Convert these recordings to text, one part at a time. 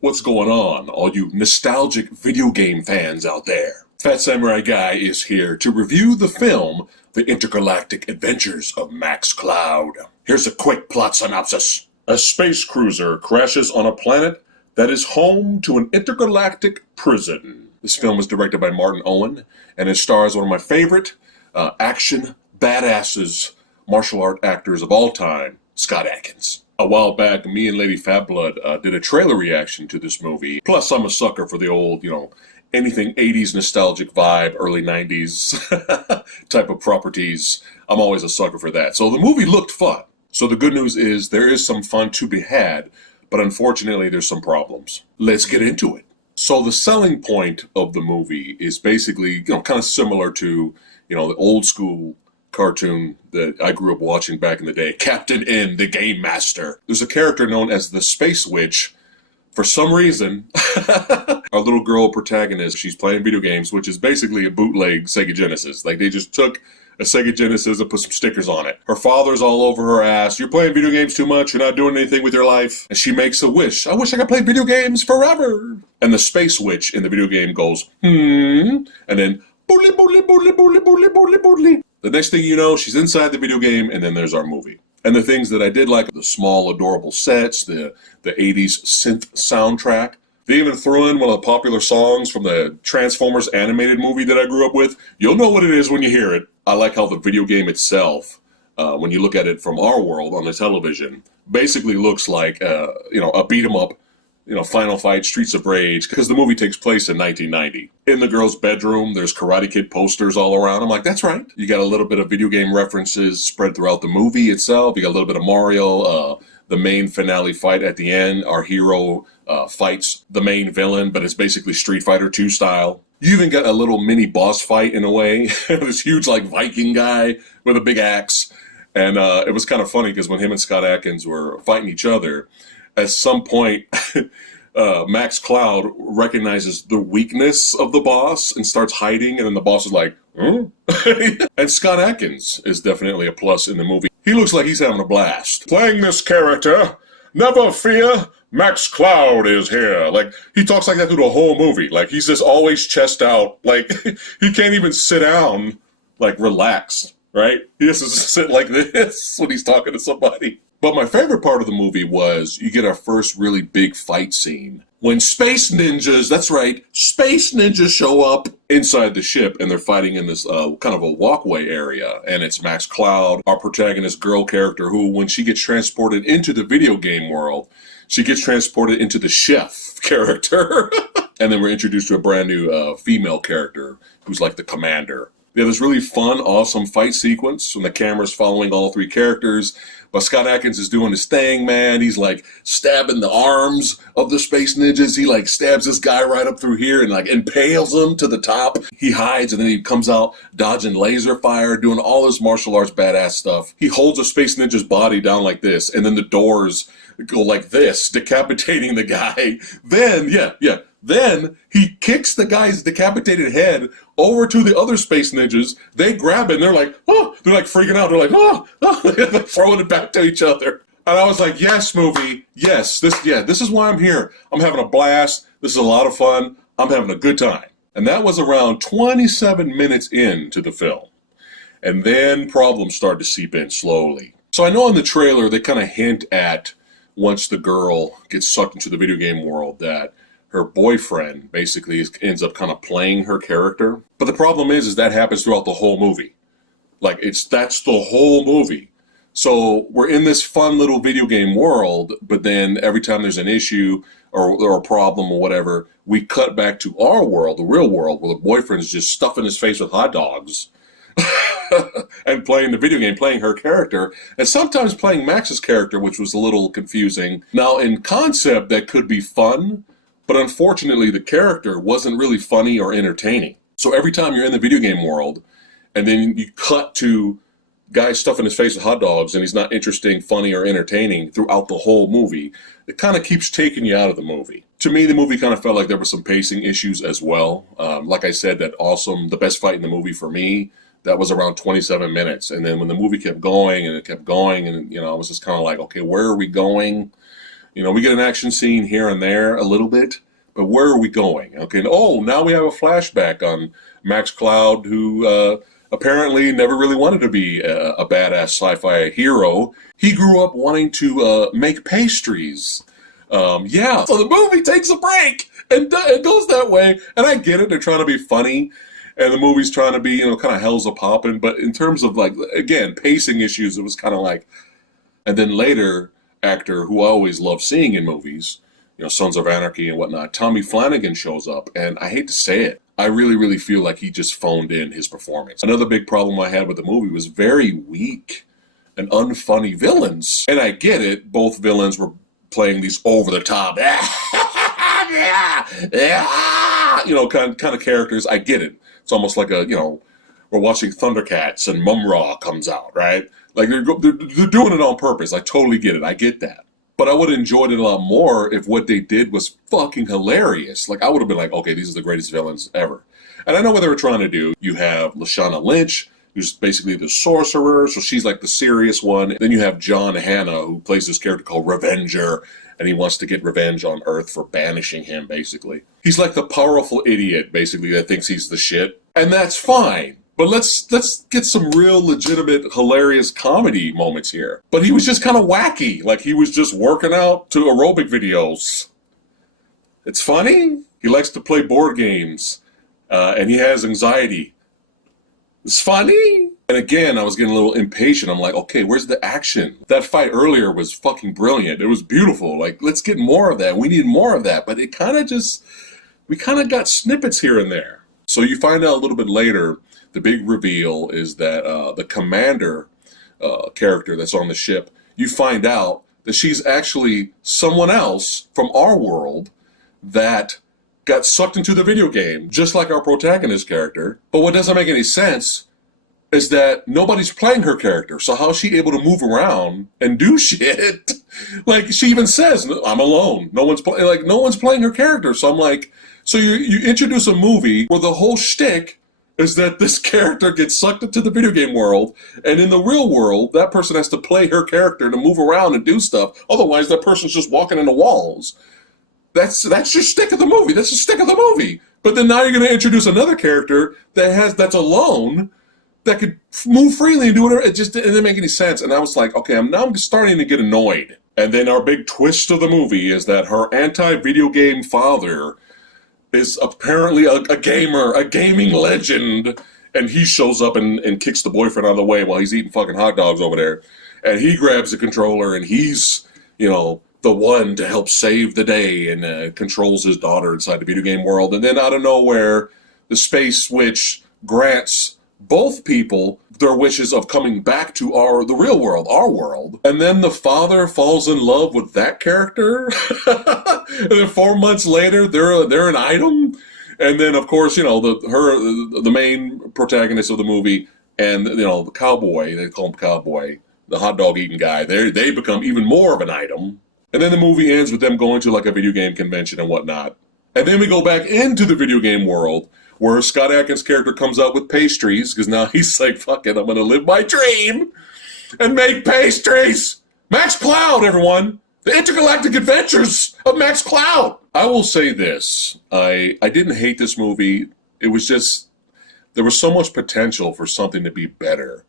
What's going on, all you nostalgic video game fans out there? PhatSamuraiGuy is here to review the film, The Intergalactic Adventures of Max Cloud. Here's a quick plot synopsis. A space cruiser crashes on a planet that is home to an intergalactic prison. This film is directed by Martin Owen, and it stars one of my favorite action badasses, martial art actors of all time, Scott Adkins. A while back, me and Lady Fatblood did a trailer reaction to this movie. Plus, I'm a sucker for the old, anything 80s nostalgic vibe, early 90s type of properties. I'm always a sucker for that. So the movie looked fun. So the good news is there is some fun to be had, but unfortunately there's some problems. Let's get into it. So the selling point of the movie is basically, kind of similar to, the old school cartoon that I grew up watching back in the day, Captain N, the Game Master. There's a character known as the Space Witch. For some reason, our little girl protagonist, she's playing video games, which is basically a bootleg Sega Genesis. Like, they just took a Sega Genesis and put some stickers on it. Her father's all over her ass. You're playing video games too much. You're not doing anything with your life. And she makes a wish. I wish I could play video games forever. And the Space Witch in the video game goes, and then, boodly, boodly, boodly, boodly, boodly, boodly, boodly. The next thing you know, she's inside the video game, and then there's our movie. And the things that I did like, the small, adorable sets, the 80s synth soundtrack. They even threw in one of the popular songs from the Transformers animated movie that I grew up with. You'll know what it is when you hear it. I like how the video game itself, when you look at it from our world on the television, basically looks like, a beat-em-up, Final Fight, Streets of Rage, because the movie takes place in 1990. In the girl's bedroom, there's Karate Kid posters all around. I'm like, that's right. You got a little bit of video game references spread throughout the movie itself. You got a little bit of Mario, the main finale fight at the end. Our hero fights the main villain, but it's basically Street Fighter 2 style. You even got a little mini boss fight in a way. This huge, Viking guy with a big axe. And it was kind of funny because when him and Scott Adkins were fighting each other, at some point, Max Cloud recognizes the weakness of the boss and starts hiding, and then the boss is like, huh? And Scott Adkins is definitely a plus in the movie. He looks like he's having a blast. Playing this character, never fear, Max Cloud is here. He talks like that through the whole movie. He's just always chest out. He can't even sit down, relaxed, right? He has to sit like this when he's talking to somebody. But my favorite part of the movie was you get our first really big fight scene. When space ninjas, that's right, space ninjas show up inside the ship and they're fighting in this kind of a walkway area. And it's Max Cloud, our protagonist girl character, who when she gets transported into the video game world, she gets transported into the chef character. And then we're introduced to a brand new female character who's like the commander. Yeah, this really fun, awesome fight sequence when the camera's following all three characters. But Scott Adkins is doing his thing, man. He's stabbing the arms of the space ninjas. He stabs this guy right up through here and impales him to the top. He hides and then he comes out dodging laser fire, doing all this martial arts badass stuff. He holds a space ninja's body down like this, and then the doors go like this, decapitating the guy. Then he kicks the guy's decapitated head over to the other space ninjas. They grab it and they're like, oh, they're freaking out. They're like, oh, they're throwing it back to each other. And I was like, yes, movie. Yes, this is why I'm here. I'm having a blast. This is a lot of fun. I'm having a good time. And that was around 27 minutes into the film. And then problems started to seep in slowly. So I know in the trailer, they kind of hint at once the girl gets sucked into the video game world that her boyfriend basically ends up kind of playing her character. But the problem is that happens throughout the whole movie. That's the whole movie. So we're in this fun little video game world, but then every time there's an issue or a problem or whatever, we cut back to our world, the real world, where the boyfriend's just stuffing his face with hot dogs and playing the video game, playing her character, and sometimes playing Max's character, which was a little confusing. Now, in concept, that could be fun, but unfortunately, the character wasn't really funny or entertaining. So every time you're in the video game world, and then you cut to guy stuffing his face with hot dogs, and he's not interesting, funny, or entertaining throughout the whole movie, it kind of keeps taking you out of the movie. To me, the movie kind of felt like there were some pacing issues as well. Like I said, the best fight in the movie for me, that was around 27 minutes. And then when the movie kept going and it kept going, and I was just kind of like, okay, where are we going? We get an action scene here and there a little bit, but where are we going? Okay, now we have a flashback on Max Cloud, who apparently never really wanted to be a badass sci-fi hero. He grew up wanting to make pastries. So the movie takes a break and it goes that way. And I get it, they're trying to be funny, and the movie's trying to be, kind of hell's a poppin'. But in terms of, like, again, pacing issues, it was kind of like, and then later, actor who I always love seeing in movies, Sons of Anarchy and whatnot, Tommy Flanagan shows up, and I hate to say it, I really, really feel like he just phoned in his performance. Another big problem I had with the movie was very weak and unfunny villains. And I get it, both villains were playing these over-the-top, kind of characters. I get it. It's almost like we're watching Thundercats and Mum-Ra comes out, right? Like, they're doing it on purpose. I totally get it. I get that. But I would have enjoyed it a lot more if what they did was fucking hilarious. Like, I would have been like, okay, these are the greatest villains ever. And I know what they were trying to do. You have Lashana Lynch, who's basically the sorcerer, so she's like the serious one. Then you have John Hannah, who plays this character called Revenger, and he wants to get revenge on Earth for banishing him, basically. He's like the powerful idiot, basically, that thinks he's the shit. And that's fine. But let's get some real legitimate, hilarious comedy moments here. But he was just kind of wacky. Like, he was just working out to aerobic videos. It's funny. He likes to play board games. And he has anxiety. It's funny. And again, I was getting a little impatient. I'm like, okay, where's the action? That fight earlier was fucking brilliant. It was beautiful. Like, let's get more of that. We need more of that. But it kind of we kind of got snippets here and there. So you find out a little bit later, the big reveal is that the commander character that's on the ship, you find out that she's actually someone else from our world that got sucked into the video game, just like our protagonist character. But what doesn't make any sense is that nobody's playing her character. So how is she able to move around and do shit? Like, she even says, I'm alone. No one's playing her character. So I'm like, so you introduce a movie where the whole shtick is that this character gets sucked into the video game world, and in the real world, that person has to play her character to move around and do stuff. Otherwise, that person's just walking into walls. That's your shtick of the movie. That's the shtick of the movie. But then now you're going to introduce another character that's alone, that could move freely and do whatever. It didn't make any sense. And I was like, okay, I'm starting to get annoyed. And then our big twist of the movie is that her anti-video game father is apparently a gamer, a gaming legend, and he shows up and kicks the boyfriend out of the way while he's eating fucking hot dogs over there. And he grabs the controller, and he's, the one to help save the day, and controls his daughter inside the video game world. And then out of nowhere, the space witch grants both people their wishes of coming back to the real world, our world. And then the father falls in love with that character. And then 4 months later, they're an item. And then, of course, the main protagonist of the movie, and the cowboy, they call him cowboy, the hot dog eating guy, they become even more of an item. And then the movie ends with them going to like a video game convention and whatnot. And then we go back into the video game world, where Scott Adkins' character comes out with pastries, because now he's like, fuck it, I'm going to live my dream and make pastries. Max Cloud, everyone. The Intergalactic Adventures of Max Cloud. I will say this. I didn't hate this movie. It was just, there was so much potential for something to be better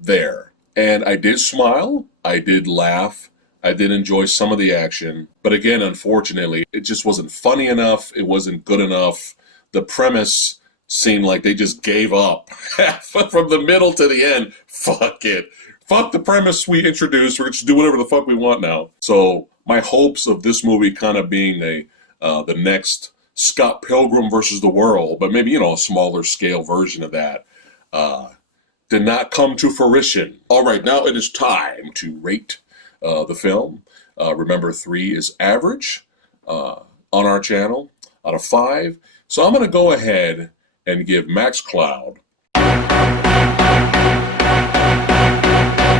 there. And I did smile. I did laugh. I did enjoy some of the action. But again, unfortunately, it just wasn't funny enough. It wasn't good enough. The premise seemed like they just gave up from the middle to the end. Fuck it. Fuck the premise we introduced. We're just do whatever the fuck we want now. So my hopes of this movie kind of being the next Scott Pilgrim versus the World, but maybe, a smaller scale version of that, did not come to fruition. All right, now it is time to rate the film. Remember, 3 is average on our channel out of 5. So I'm going to go ahead and give Max Cloud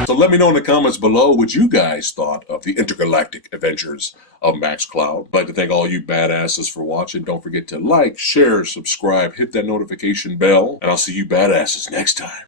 So let me know in the comments below what you guys thought of the intergalactic adventures of Max Cloud. I'd like to thank all you badasses for watching. Don't forget to like, share, subscribe, hit that notification bell, and I'll see you badasses next time.